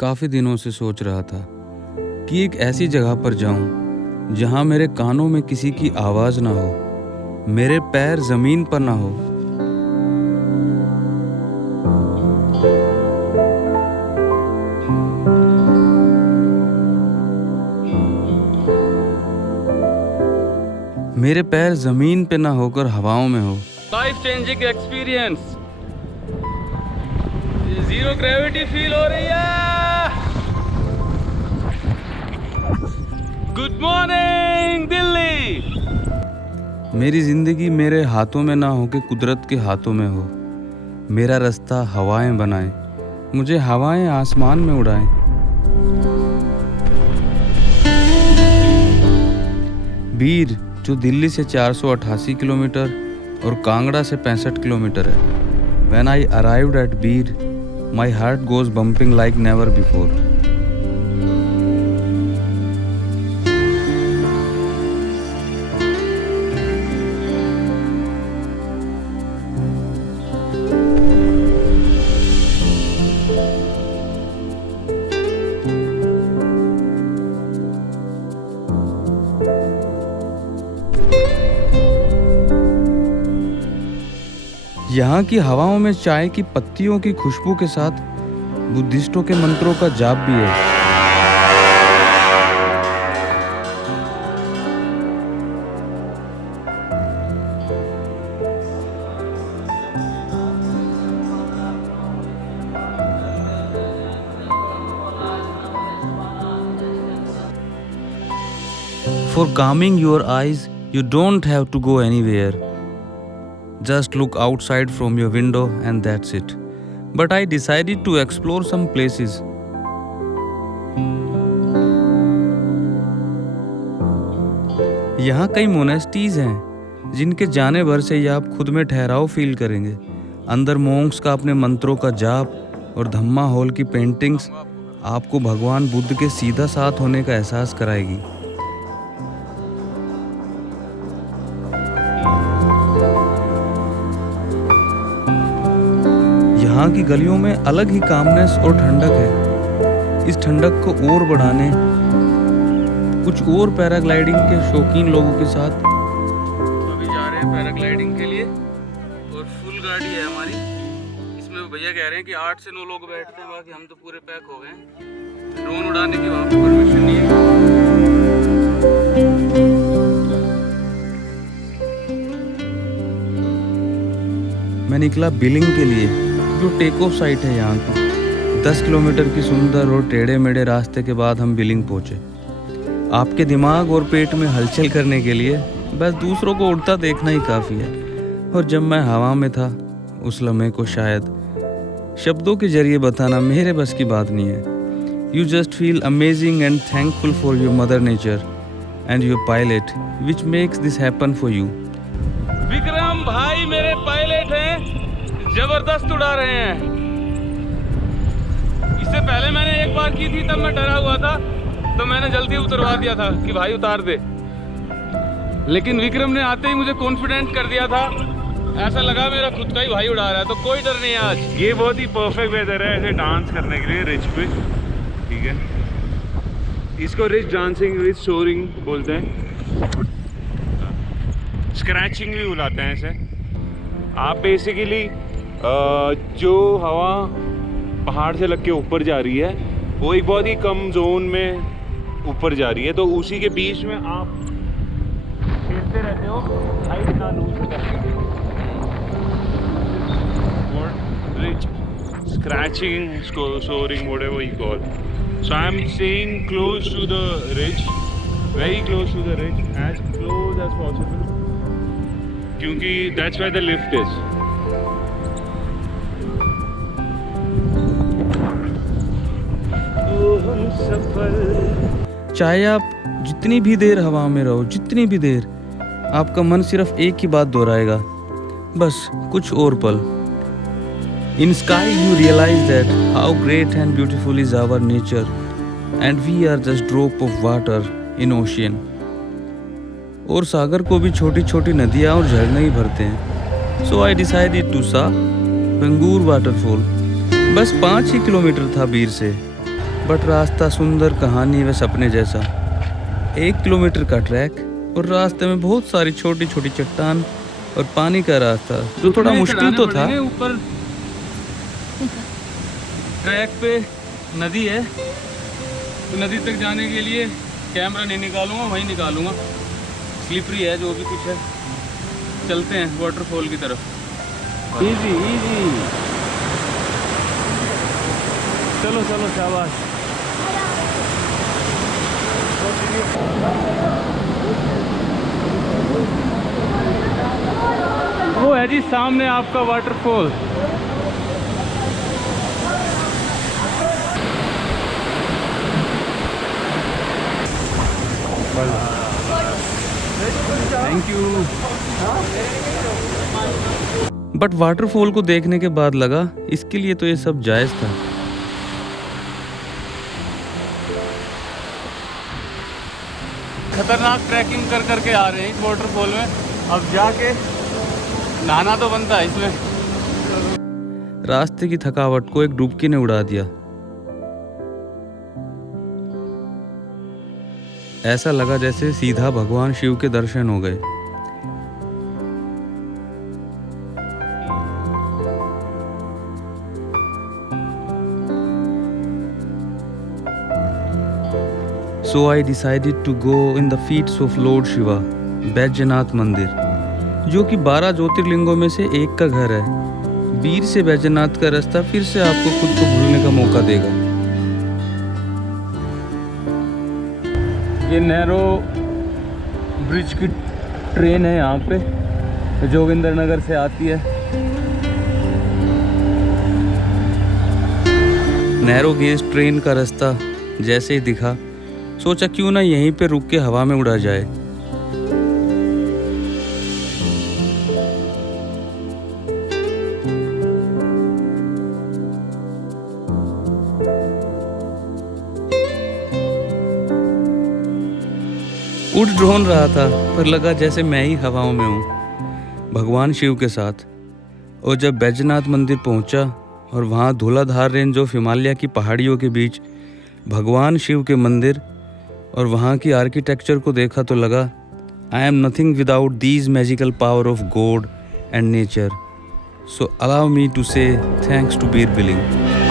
काफ़ी दिनों से सोच रहा था कि एक ऐसी जगह पर जाऊं जहां मेरे कानों में किसी की आवाज़ ना हो, मेरे पैर ज़मीन पर ना हो। मेरे पैर ज़मीन पे ना होकर हवाओं में हो। Life changing experience. Zero gravity feel हो रही है। Good morning Delhi. मेरी जिंदगी मेरे हाथों में ना हो के कुदरत के हाथों में हो। मेरा रास्ता हवाएं बनाए, मुझे हवाएं आसमान में उड़ाएं। बीर जो दिल्ली से 488 किलोमीटर और कांगड़ा से 65 किलोमीटर है। When I arrived at Beer, my heart goes bumping like never before. यहाँ की हवाओं में चाय की पत्तियों की खुशबू के साथ बुद्धिस्टों के मंत्रों का जाप भी है। For calming your eyes, you don't have to go anywhere. Just look outside from your window and that's it. But I decided to explore some places. यहाँ कई मोनेस्टीज हैं जिनके जाने भर से ही आप खुद में ठहराव फील करेंगे। अंदर मोंक्स का अपने मंत्रों का जाप और धम्मा हॉल की पेंटिंग्स आपको भगवान बुद्ध के सीधा साथ होने का एहसास कराएगी। यहाँ की गलियों में अलग ही कामनेस और ठंडक है। इस ठंडक को और बढ़ाने कुछ और पैराग्लाइडिंग के शौकीन लोगों के साथ अभी जा रहे हैं पैराग्लाइडिंग के लिए। और फुल गाड़ी है हमारी। इसमें भैया कह रहे हैं कि 8 से 9 लोग बैठते हैं, बाकी हम तो पूरे पैक हो गए हैं। ड्रोन उड़ाने की वहाँ पे परमिशन नहीं है। मैं निकला बिलिंग के लिए, जो टेक ऑफ साइट है यहाँ की। 10 किलोमीटर की सुंदर और टेढ़े मेढ़े रास्ते के बाद हम बिलिंग पहुँचे। आपके दिमाग और पेट में हलचल करने के लिए बस दूसरों को उड़ता देखना ही काफ़ी है। और जब मैं हवा में था उस लम्हे को शायद शब्दों के जरिए बताना मेरे बस की बात नहीं है। You just feel amazing and thankful for your mother nature and your pilot which makes this happen for you. Vikram भाई मेरे पायलट हैं, जबरदस्त उड़ा रहे हैं। इससे पहले मैंने एक बार की थी, तब मैं डरा हुआ था, तो मैंने जल्दी उतरवा दिया था कि भाई उतार दे। लेकिन विक्रम ने आते ही मुझे कॉन्फिडेंट कर दिया था। ऐसा लगा मेरा खुद का ही भाई उड़ा रहा है, तो कोई डर नहीं है आज। ये बहुत ही परफेक्ट वेदर है ऐसे डांस करने के लिए रिच पे। ठीक है, इसको रिच डांसिंग, रिच सोरिंग बोलते हैं। स्क्रैचिंग भी बुलाते हैं ऐसे। आप बेसिकली जो हवा पहाड़ से लग के ऊपर जा रही है वो एक बहुत ही कम जोन में ऊपर जा रही है, तो उसी के बीच में आप खेलते रहते हो हाइट ना लूज करके। और ridge scratching, soaring, whatever you call. So I am staying close to the ridge, very close to the ridge, as close as possible, क्योंकि that's where the lift is. चाहे आप जितनी भी देर हवा में रहो, जितनी भी देर, आपका मन सिर्फ एक ही बात दोहराएगा, बस कुछ और पल। In sky you realise that how great and beautiful is our nature and we are just drop of water in ocean. और सागर को भी छोटी छोटी नदियाँ और झरने ही भरते हैं। सो आई डिसाइडेड टू सा वेंगूर वाटरफॉल। बस 5 ही किलोमीटर था बीर से। बट रास्ता सुंदर कहानी व सपने जैसा। 1 किलोमीटर का ट्रैक और रास्ते में बहुत सारी छोटी छोटी चट्टान और पानी का रास्ता जो थोड़ा मुश्किल तो था। ऊपर ट्रैक पे नदी है, तो नदी तक जाने के लिए कैमरा नहीं निकालूंगा, वहीं निकालूंगा। स्लिपरी है जो भी कुछ है। चलते हैं वाटरफॉल की तरफ। इजी इजी, चलो चलो शाबाश। वो है जी सामने आपका waterfall. Thank you. But waterfall को देखने के बाद लगा इसके लिए तो ये सब जायज था। खतरनाक ट्रैकिंग कर करके आ रहे हैं इस वाटरफॉल में। अब जाके नहाना तो बनता है इसमें। रास्ते की थकावट को एक डुबकी ने उड़ा दिया। ऐसा लगा जैसे सीधा भगवान शिव के दर्शन हो गए। So I decided to go in the feet of Lord Shiva, Baijnath मंदिर, जो कि 12 ज्योतिर्लिंगों में से एक का घर है। वीर से बैजनाथ का रास्ता फिर से आपको खुद को भूलने का मौका देगा। ये नैरो ब्रिज की ट्रेन है यहाँ पे, जोगिंदर नगर से आती है। नैरो गेज ट्रेन का रास्ता जैसे ही दिखा, सोचा क्यों ना यहीं पे रुक के हवा में उड़ा जाए। उड़ ड्रोन रहा था पर लगा जैसे मैं ही हवाओं में हूँ भगवान शिव के साथ। और जब बैजनाथ मंदिर पहुंचा और वहाँ धौलाधार रेंज ऑफ हिमालय की पहाड़ियों के बीच भगवान शिव के मंदिर और वहाँ की आर्किटेक्चर को देखा तो लगा I am nothing without these magical power of God and nature. So allow me to say thanks to Bir billing.